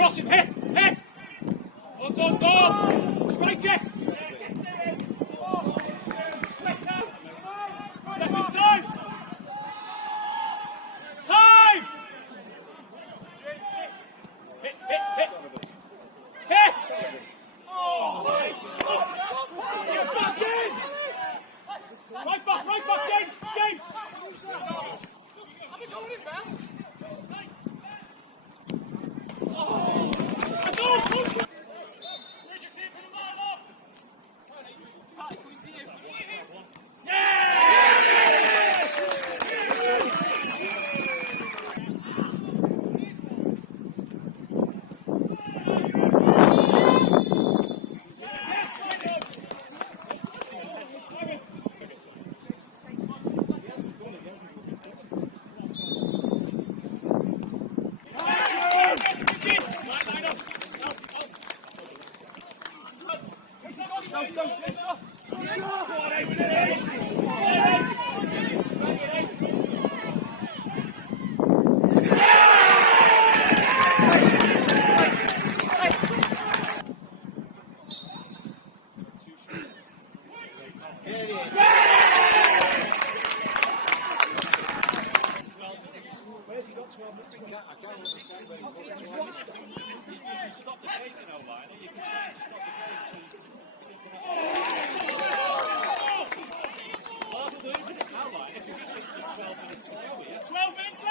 cross him, hit! Go! Strike it! Step inside! Time! Hit! Oh! Get back in! Right back, James! Have a go at it, man! Oh! I don't push it! Where's he got 12 minutes? I can't understand where he's got 12 minutes. You can stop the game, you know, Lionel. You can tell him to stop the game. Well, I believe in it now, Lionel. If you think it's just 12 minutes to go, yeah? 12 minutes left!